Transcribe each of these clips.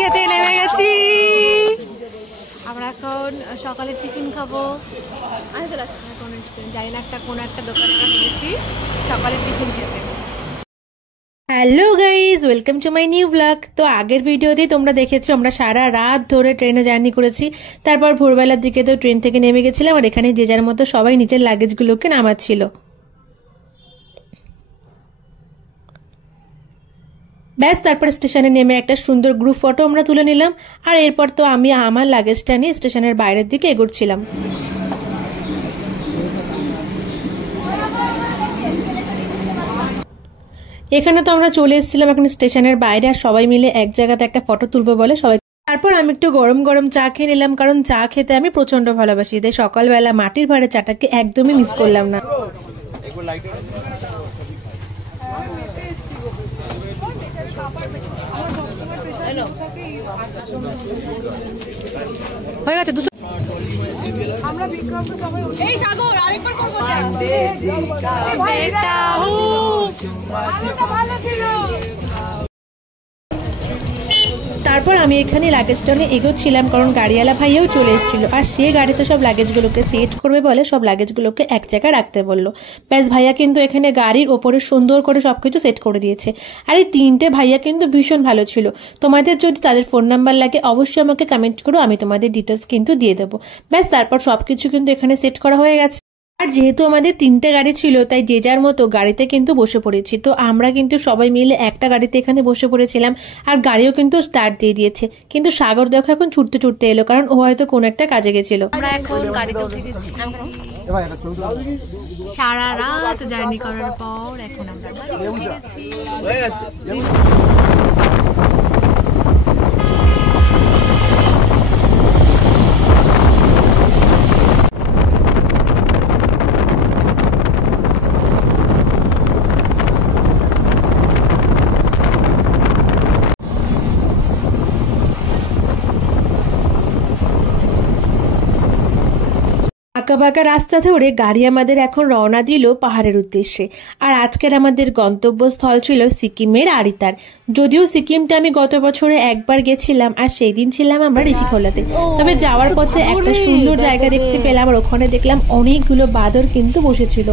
খেতে নেমে গেছি আমরা এখন সকালে টিফিন খাবো জানি না কোনো একটা দোকানে আমরা নেমেছি সকালে টিফিন খেতে। Hello guys, welcome to my new blog. তো আগের ভিডিওতে তোমরা দেখেছো আমরা সারা রাত ধরে ট্রেনে জার্নি করেছি, তারপর ভোরবেলার দিকে তো ট্রেন থেকে নেমে গেছিলাম আর এখানে যে যার মতো সবাই নিজের লাগেজগুলোকে নামাচ্ছিল। ব্যাস তারপর স্টেশনে নেমে একটা সুন্দর গ্রুপ ফটো আমরা তুলে নিলাম আর এরপর তো আমি আমার লাগেজটা নিয়ে স্টেশনের বাইরের দিকে এগোচ্ছিলাম। এখানে তো আমরা চলে এসেছিলাম এখন স্টেশনের বাইরে আর সবাই মিলে এক জায়গাতে একটা ফটো তুলবো বলে সবাই। তারপর আমি একটু গরম গরম চা খেয়ে নিলাম, কারণ চা খেতে আমি প্রচন্ড ভালোবাসি, তাই সকালবেলা মাটির ভাড়ে চাটাকে একদমই মিস করলাম না। হয়ে গেছে আমরা বিক্রমকে সবাই এই সাগর আরেকবার করব ভালো ছিল। তারপর আমি এখানে লাগেজটা নিয়ে এগোচ্ছিলাম, কারণ গাড়িওয়ালা ভাইয়াও চলে এসেছিল আর সে গাড়িতে সব লাগেজগুলোকে সেট করবে বলে সব লাগেজগুলোকে এক জায়গায় রাখতে বললো। ব্যাস ভাইয়া কিন্তু এখানে গাড়ির ওপরে সুন্দর করে সবকিছু সেট করে দিয়েছে। আর এই তিনটে ভাইয়া কিন্তু ভীষণ ভালো ছিল। তোমাদের যদি তাদের ফোন নাম্বার লাগে অবশ্যই আমাকে কমেন্ট করো, আমি তোমাদের ডিটেলস কিন্তু দিয়ে দেবো। ব্যাস তারপর সবকিছু কিন্তু এখানে সেট করা হয়ে গেছে। আর যেহেতু আমাদের তিনটে গাড়ি ছিল তাই যে যার মতো গাড়িতে কিন্তু বসে পড়েছি। তো আমরা কিন্তু সবাই মিলে একটা গাড়িতে এখানে বসে পড়েছিলাম আর গাড়িও কিন্তু স্টার্ট দিয়ে দিয়েছে। কিন্তু সাগর দেখো এখন ছুটতে ছুটতে এলো, কারণ ও হয়তো কোনো একটা কাজে গেছিল। আমরা এখন গাড়িতে উঠে গেছি সারা রাত জার্নি করার পর এখন আমরা বাড়ি উঠে গেছি। আঁকাবাঁকা রাস্তা ধরে গাড়ি আমাদের এখন রওনা দিল পাহাড়ের উদ্দেশ্যে। আর আজকের আমাদের গন্তব্যস্থল ছিল সিকিমের আরিতার। যদিও সিকিমটা আমি গত বছরে একবার গেছিলাম আর সেই দিন ছিলাম আমরা ঋষিখোলাতে, তবে যাওয়ার পথে একটা সুন্দর জায়গা দেখতে পেলাম আর ওখানে দেখলাম অনেকগুলো বাঁদর কিন্তু বসেছিল।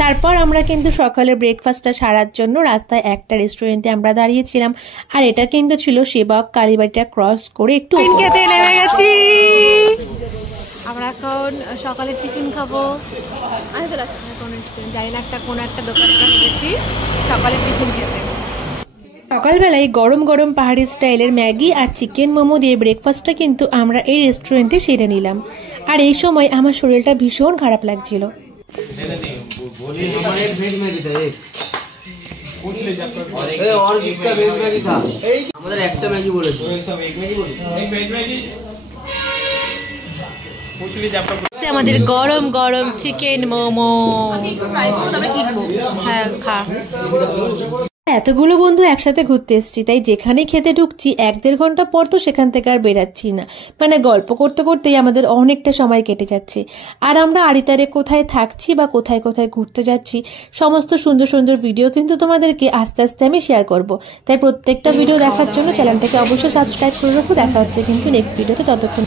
তারপর আমরা কিন্তু সকালের ব্রেকফাস্টটা সারার জন্য রাস্তায় একটা রেস্টুরেন্টে আমরা দাঁড়িয়েছিলাম আর এটা কিন্তু ছিল সেবক কালীবাড়িটা ক্রস করে একটু খেতে নেমে গেছি। আমরা এখন সকালে টিফিন খাবো জানি না কোনো একটা দোকানে আমরা নেমেছি সকালে টিফিন খেতে। সকালবেলায় গরম গরম পাহাড়ি স্টাইলের ম্যাগি আর চিকেন মোমো দিয়ে ব্রেকফাস্টটা কিন্তু আমরা এই রেস্টুরেন্টে সেরে নিলাম। আর এই সময় আমার শরীরটা ভীষণ খারাপ লাগছিল। আমাদের একটা ম্যাগি বলেছে আমাদের গরম গরম চিকেন মোমো। হ্যাঁ খা। এতগুলো বন্ধু একসাথে ঘুরতে এসছি, তাই যেখানে খেতে ঢুকছি 1-1.5 ঘন্টা পর তো সেখান থেকে আর বেরাচ্ছি না। মানে গল্প করতে করতেই আমাদের অনেকটা সময় কেটে যাচ্ছে। আর আমরা আরিতারে কোথায় থাকছি বা কোথায় কোথায় ঘুরতে যাচ্ছি সমস্ত সুন্দর সুন্দর ভিডিও কিন্তু তোমাদেরকে আস্তে আস্তে আমি শেয়ার করব। তাই প্রত্যেকটা ভিডিও দেখার জন্য চ্যানেলটাকে অবশ্যই সাবস্ক্রাইব করে রাখো। দেখা হচ্ছে কিন্তু নেক্সট ভিডিওতে, ততক্ষণ